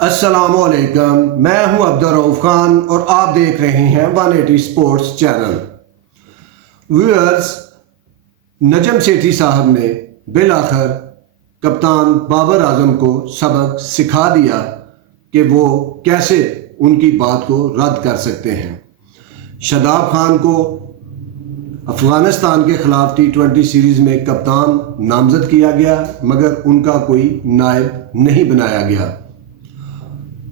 السلام علیکم، میں ہوں عبدالرؤف خان اور آپ دیکھ رہے ہیں 180 sports channel. Viewers, Najam Sethi صاحب نے بالآخر کپتان بابر اعظم کو سبق سکھا دیا کہ وہ کیسے ان کی بات کو رد کر سکتے ہیں۔ شاداب خان کو افغانستان کے خلاف T20 سیریز میں کپتان نامزد کیا گیا، مگر ان کا کوئی نائب نہیں بنایا گیا۔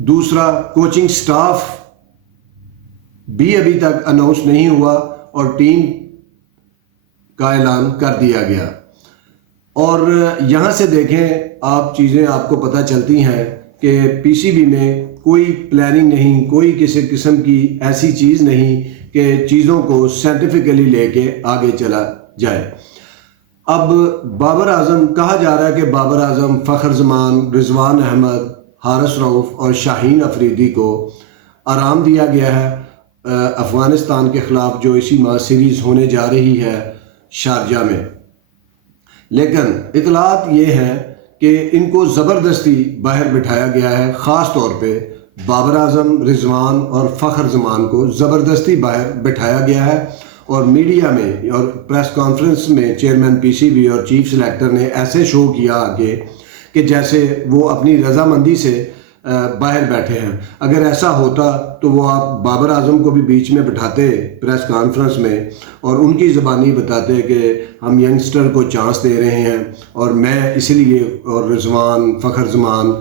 دوسرا، کوچنگ سٹاف بھی ابھی تک اناؤنس نہیں ہوا اور ٹیم کا اعلان کر دیا گیا۔ اور یہاں سے دیکھیں آپ، چیزیں آپ کو پتہ چلتی ہیں کہ PCB میں کوئی پلاننگ نہیں، کوئی کسی قسم کی ایسی چیز نہیں کہ چیزوں کو سائنٹیفکلی لے کے آگے چلا جائے۔ اب بابر اعظم کہا جا رہا ہے کہ بابر اعظم، فخر زمان، رضوان احمد، حارث رؤف اور شاہین افریدی کو آرام دیا گیا ہے افغانستان کے خلاف جو اسی ماہ سیریز ہونے جا رہی ہے شارجہ میں۔ لیکن اطلاعات یہ ہیں کہ ان کو زبردستی باہر بٹھایا گیا ہے، خاص طور پہ بابر اعظم، رضوان اور فخر زمان کو زبردستی باہر بٹھایا گیا ہے۔ اور میڈیا میں اور پریس کانفرنس میں چیئرمین PCB اور چیف سلیکٹر نے ایسے شو کیا آگے کہ جیسے وہ اپنی رضامندی سے باہر بیٹھے ہیں۔ اگر ایسا ہوتا تو وہ آپ بابر اعظم کو بھی بیچ میں بٹھاتے پریس کانفرنس میں اور ان کی زبانی بتاتے کہ ہم ینگسٹر کو چانس دے رہے ہیں اور میں اسی لیے، اور رضوان، فخر زمان،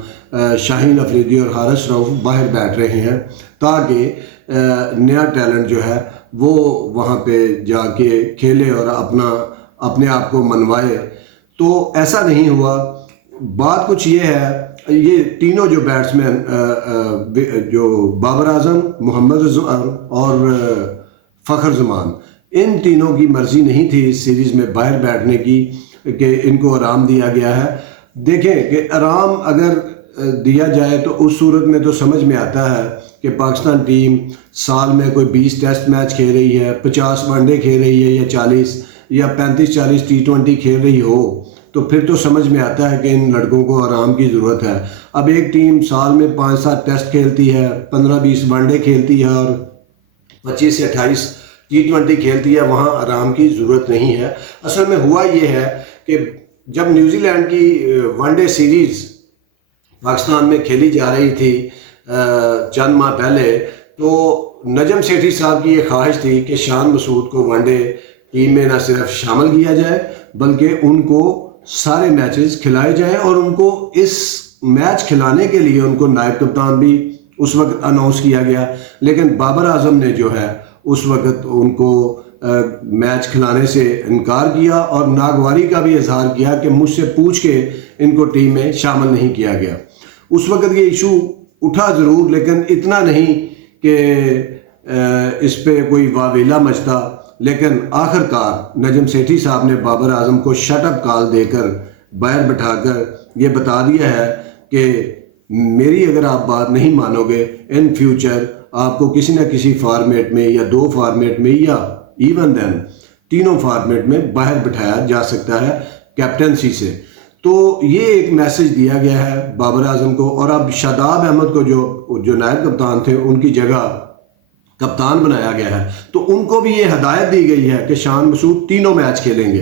شاہین افریدی اور حارث رؤف باہر بیٹھ رہے ہیں تاکہ نیا ٹیلنٹ جو ہے وہ وہاں پہ جا کے کھیلے اور اپنے آپ کو منوائے۔ تو ایسا نہیں ہوا۔ بات کچھ یہ ہے، یہ تینوں جو بیٹسمین جو بابر اعظم، محمد رضوان اور فخر زمان، ان تینوں کی مرضی نہیں تھی اس سیریز میں باہر بیٹھنے کی کہ ان کو آرام دیا گیا ہے۔ دیکھیں کہ آرام اگر دیا جائے تو اس صورت میں تو سمجھ میں آتا ہے کہ پاکستان ٹیم سال میں کوئی 20 ٹیسٹ میچ کھیل رہی ہے، 50 ون ڈے کھیل رہی ہے، یا 40 یا 35-40 T20 کھیل رہی ہو تو پھر تو سمجھ میں آتا ہے کہ ان لڑکوں کو آرام کی ضرورت ہے۔ اب ایک ٹیم سال میں 5-7 ٹیسٹ کھیلتی ہے، 15-20 ون ڈے کھیلتی ہے اور 25 یا 28 T20 کھیلتی ہے، وہاں آرام کی ضرورت نہیں ہے۔ اصل میں ہوا یہ ہے کہ جب نیوزی لینڈ کی ون ڈے سیریز پاکستان میں کھیلی جا رہی تھی چند ماہ پہلے، تو نجم سیٹھی صاحب کی یہ خواہش تھی کہ شان مسعود کو ون ڈے ٹیم میں نہ صرف شامل کیا جائے بلکہ ان کو سارے میچز کھلائے جائیں، اور ان کو اس میچ کھلانے کے لیے ان کو نائب کپتان بھی اس وقت اناؤنس کیا گیا۔ لیکن بابر اعظم نے جو ہے اس وقت ان کو میچ کھلانے سے انکار کیا اور ناگواری کا بھی اظہار کیا کہ مجھ سے پوچھ کے ان کو ٹیم میں شامل نہیں کیا گیا۔ اس وقت یہ ایشو اٹھا ضرور، لیکن اتنا نہیں کہ اس پہ کوئی واویلا مچتا۔ لیکن آخر کار نجم سیٹھی صاحب نے بابر اعظم کو شٹ اپ کال دے کر باہر بٹھا کر یہ بتا دیا ہے کہ میری اگر آپ بات نہیں مانو گے، ان فیوچر آپ کو کسی نہ کسی فارمیٹ میں یا 2 فارمیٹ میں یا ایون دین تینوں فارمیٹ میں باہر بٹھایا جا سکتا ہے کیپٹنسی سے۔ تو یہ ایک میسج دیا گیا ہے بابر اعظم کو، اور اب شاداب احمد کو جو نائب کپتان تھے ان کی جگہ کپتان بنایا گیا ہے، تو ان کو بھی یہ ہدایت دی گئی ہے کہ شان مسعود تینوں میچ کھیلیں گے۔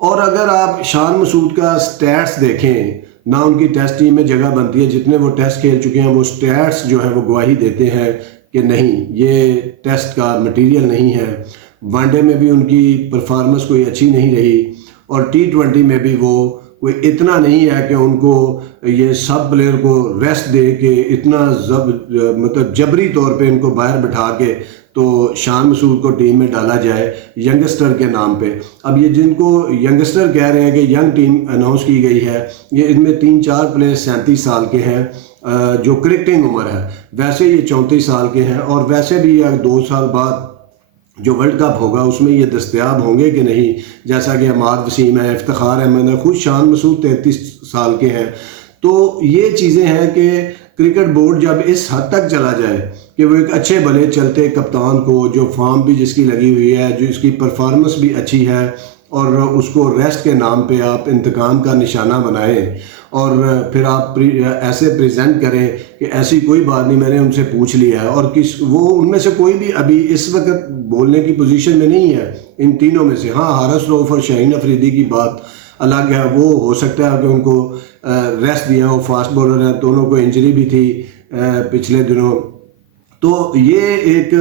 اور اگر آپ شان مسعود کا سٹیٹس دیکھیں، نہ ان کی ٹیسٹ ٹیم میں جگہ بنتی ہے، جتنے وہ ٹیسٹ کھیل چکے ہیں وہ سٹیٹس جو ہیں وہ گواہی دیتے ہیں کہ نہیں، یہ ٹیسٹ کا مٹیریل نہیں ہے۔ ون ڈے میں بھی ان کی پرفارمنس کوئی اچھی نہیں رہی، اور T20 میں بھی وہ کوئی اتنا نہیں ہے کہ ان کو یہ سب پلیئر کو ریسٹ دے کے اتنا مطلب جبری طور پہ ان کو باہر بٹھا کے تو شان مسعود کو ٹیم میں ڈالا جائے ینگسٹر کے نام پہ۔ اب یہ جن کو ینگسٹر کہہ رہے ہیں کہ ینگ ٹیم اناؤنس کی گئی ہے، یہ ان میں 3-4 پلیئر 37 سال کے ہیں جو کرکٹنگ عمر ہے، ویسے یہ 34 سال کے ہیں، اور ویسے بھی 2 سال بعد جو ورلڈ کپ ہوگا اس میں یہ دستیاب ہوں گے کہ نہیں، جیسا کہ عماد وسیم ہے، افتخار احمد ہے، خود شان مسعود 33 سال کے ہیں۔ تو یہ چیزیں ہیں کہ کرکٹ بورڈ جب اس حد تک چلا جائے کہ وہ ایک اچھے بھلے چلتے کپتان کو، جو فارم بھی جس کی لگی ہوئی ہے، جو اس کی پرفارمنس بھی اچھی ہے، اور اس کو ریسٹ کے نام پہ آپ انتقام کا نشانہ بنائیں اور پھر آپ ایسے پریزنٹ کریں کہ ایسی کوئی بات نہیں، میں نے ان سے پوچھ لیا ہے، اور وہ ان میں سے کوئی بھی ابھی اس وقت بولنے کی پوزیشن میں نہیں ہے ان تینوں میں سے۔ ہاں، حارث رؤف اور شاہین افریدی کی بات الگ ہے، وہ ہو سکتا ہے کہ ان کو ریسٹ دیا ہو، فاسٹ بولر ہیں، دونوں کو انجری بھی تھی پچھلے دنوں۔ تو یہ ایک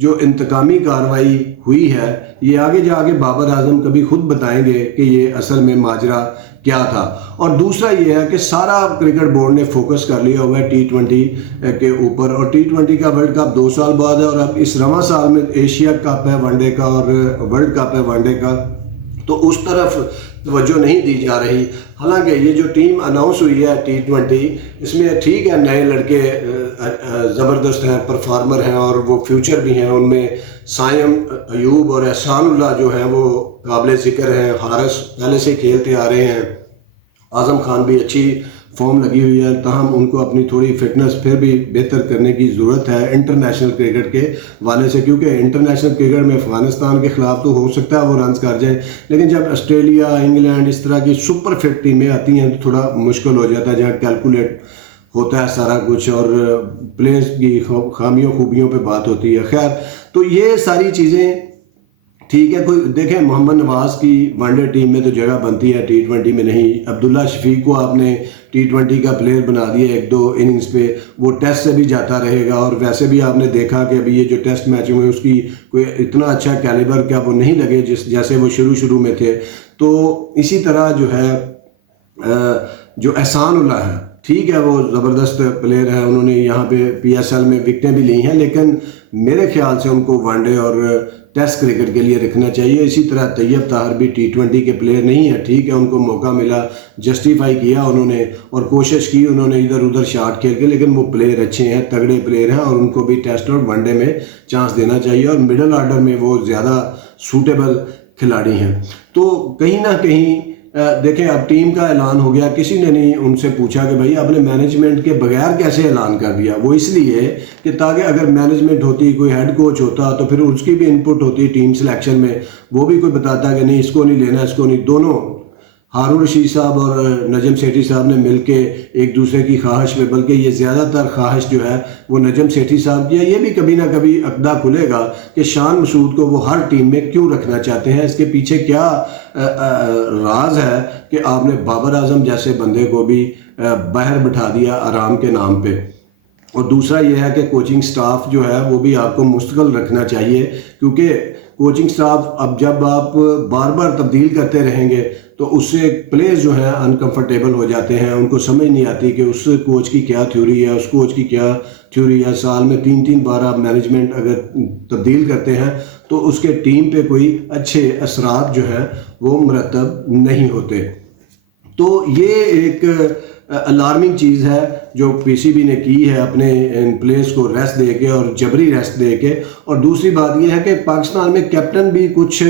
جو انتقامی کارروائی ہوئی ہے، یہ آگے جا کے بابر اعظم کبھی خود بتائیں گے کہ یہ اصل میں ماجرا کیا تھا۔ اور دوسرا یہ ہے کہ سارا کرکٹ بورڈ نے فوکس کر لیا ہوا ہے T20 کے اوپر، اور T20 کا ورلڈ کپ 2 سال بعد ہے، اور اب اس رواں سال میں ایشیا کپ ہے ون ڈے کا اور ورلڈ کپ ہے ون ڈے کا، تو اس طرف توجہ نہیں دی جا رہی۔ حالانکہ یہ جو ٹیم اناؤنس ہوئی ہے T20، اس میں ٹھیک ہے نئے لڑکے زبردست ہیں، پرفارمر ہیں، اور وہ فیوچر بھی ہیں، ان میں سائم ایوب اور احسان اللہ جو ہیں وہ قابل ذکر ہیں، حارث پہلے سے کھیلتے آ رہے ہیں، اعظم خان بھی اچھی فارم لگی ہوئی ہے، تاہم ان کو اپنی تھوڑی فٹنس پھر بھی بہتر کرنے کی ضرورت ہے انٹرنیشنل کرکٹ کے والے سے، کیونکہ انٹرنیشنل کرکٹ میں افغانستان کے خلاف تو ہو سکتا ہے وہ رنز کر جائیں، لیکن جب آسٹریلیا، انگلینڈ اس طرح کی سپر فٹ ٹیمیں آتی ہیں تو تھوڑا مشکل ہو جاتا ہے، جہاں کیلکولیٹ ہوتا ہے سارا کچھ اور پلیئرز کی خامیوں خوبیوں پہ بات ہوتی ہے۔ خیر، تو یہ ساری چیزیں ٹھیک ہے۔ کوئی دیکھیں، محمد نواز کی ون ڈے ٹیم میں تو جگہ بنتی ہے، T20 میں نہیں۔ عبداللہ شفیق کو آپ نے T20 کا پلیئر بنا دیا 1-2 اننگز پہ، وہ ٹیسٹ سے بھی جاتا رہے گا، اور ویسے بھی آپ نے دیکھا کہ ابھی یہ جو ٹیسٹ میچ میں اس کی کوئی اتنا اچھا کیلیبر کیا وہ نہیں لگے جیسے وہ شروع میں تھے۔ تو اسی طرح جو ہے جو احسان اللہ ہے، ٹھیک ہے وہ زبردست پلیئر ہے، انہوں نے یہاں پہ PSL میں وکٹیں بھی لی ہیں، لیکن میرے خیال سے ان کو ون ڈے اور ٹیسٹ کرکٹ کے لیے رکھنا چاہیے۔ اسی طرح طیب طاہر بھی T20 کے پلیئر نہیں ہے، ٹھیک ہے ان کو موقع ملا، جسٹیفائی کیا انہوں نے اور کوشش کی انہوں نے ادھر ادھر شاٹ کھیل کے، لیکن وہ پلیئر اچھے ہیں، تگڑے پلیئر ہیں، اور ان کو بھی ٹیسٹ اور ون ڈے میں چانس دینا چاہیے، اور مڈل آرڈر میں وہ زیادہ سوٹیبل کھلاڑی ہیں۔ تو کہیں نہ کہیں دیکھیں، اب ٹیم کا اعلان ہو گیا، کسی نے نہیں ان سے پوچھا کہ بھائی آپ نے مینجمنٹ کے بغیر کیسے اعلان کر دیا۔ وہ اس لیے کہ تاکہ اگر مینجمنٹ ہوتی، کوئی ہیڈ کوچ ہوتا تو پھر اس کی بھی انپٹ ہوتی ٹیم سلیکشن میں، وہ بھی کوئی بتاتا کہ نہیں اس کو نہیں لینا، اس کو نہیں۔ دونوں ہارون رشید صاحب اور نجم سیٹھی صاحب نے مل کے ایک دوسرے کی خواہش میں، بلکہ یہ زیادہ تر خواہش جو ہے وہ نجم سیٹھی صاحب کی ہے۔ یہ بھی کبھی نہ کبھی عقدہ کھلے گا کہ شان مسعود کو وہ ہر ٹیم میں کیوں رکھنا چاہتے ہیں، اس کے پیچھے کیا راز ہے کہ آپ نے بابر اعظم جیسے بندے کو بھی باہر بٹھا دیا آرام کے نام پہ۔ اور دوسرا یہ ہے کہ کوچنگ سٹاف جو ہے وہ بھی آپ کو مستقل رکھنا چاہیے، کیونکہ کوچنگ سٹاف اب جب آپ بار بار تبدیل کرتے رہیں گے تو اس سے پلیئرز جو ہیں انکمفرٹیبل ہو جاتے ہیں، ان کو سمجھ نہیں آتی کہ اس کوچ کی کیا تھیوری ہے، اس کوچ کی کیا تھیوری ہے۔ سال میں 3 بار آپ مینجمنٹ اگر تبدیل کرتے ہیں تو اس کے ٹیم پہ کوئی اچھے اثرات جو ہیں وہ مرتب نہیں ہوتے۔ تو یہ ایک الارمنگ چیز ہے جو PCB نے کی ہے اپنے ان پلیئرز کو ریسٹ دے کے اور جبری ریسٹ دے کے۔ اور دوسری بات یہ ہے کہ پاکستان میں کیپٹن بھی کچھ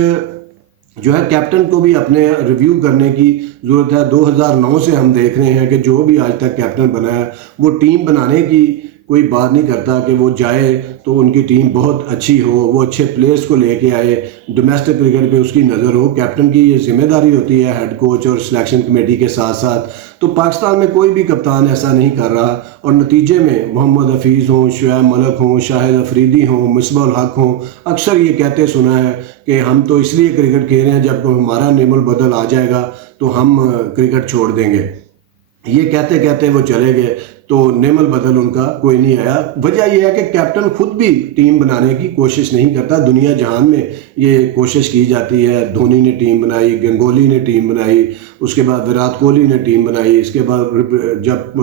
جو ہے، کیپٹن کو بھی اپنے ریویو کرنے کی ضرورت ہے۔ 2009 سے ہم دیکھ رہے ہیں کہ جو بھی آج تک کیپٹن بنا ہے وہ ٹیم بنانے کی کوئی بات نہیں کرتا کہ وہ جائے تو ان کی ٹیم بہت اچھی ہو، وہ اچھے پلیئرز کو لے کے آئے، ڈومیسٹک کرکٹ پہ اس کی نظر ہو۔ کیپٹن کی یہ ذمہ داری ہوتی ہے ہیڈ کوچ اور سلیکشن کمیٹی کے ساتھ ساتھ۔ تو پاکستان میں کوئی بھی کپتان ایسا نہیں کر رہا، اور نتیجے میں محمد حفیظ ہوں، شعیب ملک ہوں، شاہد افریدی ہوں، مصباح الحق ہوں، اکثر یہ کہتے سنا ہے کہ ہم تو اس لیے کرکٹ کھیل رہے ہیں، جب ہمارا نعم البدل آ جائے گا تو ہم کرکٹ چھوڑ دیں گے۔ یہ کہتے کہتے وہ چلے گئے تو نعم البدل ان کا کوئی نہیں آیا۔ وجہ یہ ہے کہ کیپٹن خود بھی ٹیم بنانے کی کوشش نہیں کرتا۔ دنیا جہان میں یہ کوشش کی جاتی ہے، دھونی نے ٹیم بنائی، گنگولی نے ٹیم بنائی، اس کے بعد وراٹ کوہلی نے ٹیم بنائی، اس کے بعد جب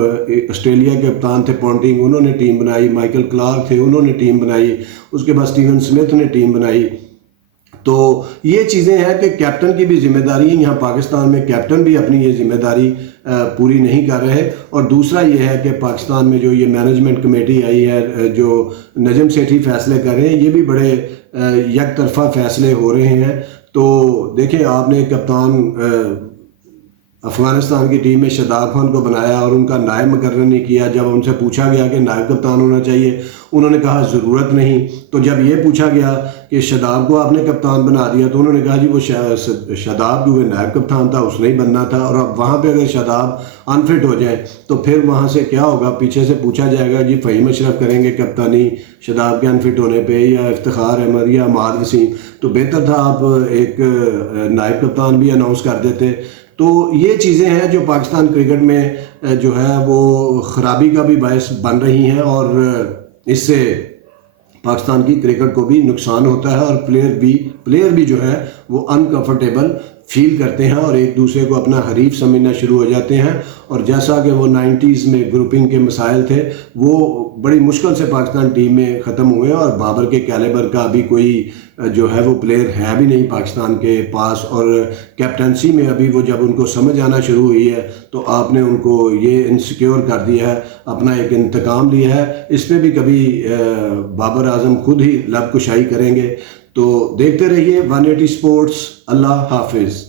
آسٹریلیا کے کپتان تھے پونٹنگ انہوں نے ٹیم بنائی، مائیکل کلارک تھے انہوں نے ٹیم بنائی، اس کے بعد اسٹیون اسمتھ نے ٹیم بنائی۔ تو یہ چیزیں ہیں کہ کیپٹن کی بھی ذمہ داری ہے۔ یہاں پاکستان میں کیپٹن بھی اپنی یہ ذمہ داری پوری نہیں کر رہے۔ اور دوسرا یہ ہے کہ پاکستان میں جو یہ مینجمنٹ کمیٹی آئی ہے، جو نجم سیٹھی فیصلے کر رہے ہیں، یہ بھی بڑے یک طرفہ فیصلے ہو رہے ہیں۔ تو دیکھیں، آپ نے کپتان افغانستان کی ٹیم میں شاداب خان کو بنایا اور ان کا نائب مقرر نہیں کیا. جب ان سے پوچھا گیا کہ نائب کپتان ہونا چاہیے, انہوں نے کہا ضرورت نہیں. تو جب یہ پوچھا گیا کہ شاداب کو آپ نے کپتان بنا دیا, تو انہوں نے کہا جی وہ شاداب کیونکہ نائب کپتان تھا, اس نے ہی بننا تھا. اور اب وہاں پہ اگر شاداب انفٹ ہو جائے تو پھر وہاں سے کیا ہوگا, پیچھے سے پوچھا جائے گا جی فہیم اشرف کریں گے کپتانی شاداب کے انفٹ ہونے پہ, یا افتخار احمد یا معاذ وسیم. تو بہتر تھا آپ ایک نائب کپتان بھی اناؤنس کر دیتے. تو یہ چیزیں ہیں جو پاکستان کرکٹ میں جو ہے وہ خرابی کا بھی باعث بن رہی ہیں, اور اس سے پاکستان کی کرکٹ کو بھی نقصان ہوتا ہے, اور پلیئر بھی جو ہے وہ انکمفرٹیبل فیل کرتے ہیں اور ایک دوسرے کو اپنا حریف سمجھنا شروع ہو جاتے ہیں. اور جیسا کہ وہ 90s میں گروپنگ کے مسائل تھے, وہ بڑی مشکل سے پاکستان ٹیم میں ختم ہوئے, اور بابر کے کیلیبر کا ابھی کوئی جو ہے وہ پلیئر ہے بھی نہیں پاکستان کے پاس. اور کیپٹنسی میں ابھی وہ جب ان کو سمجھ آنا شروع ہوئی ہے تو آپ نے ان کو یہ انسیکیور کر دیا ہے, اپنا ایک انتقام لیا ہے. اس پہ بھی کبھی بابر اعظم خود ہی لب کشائی کریں گے. تو دیکھتے رہیے 180 اسپورٹس. اللہ حافظ.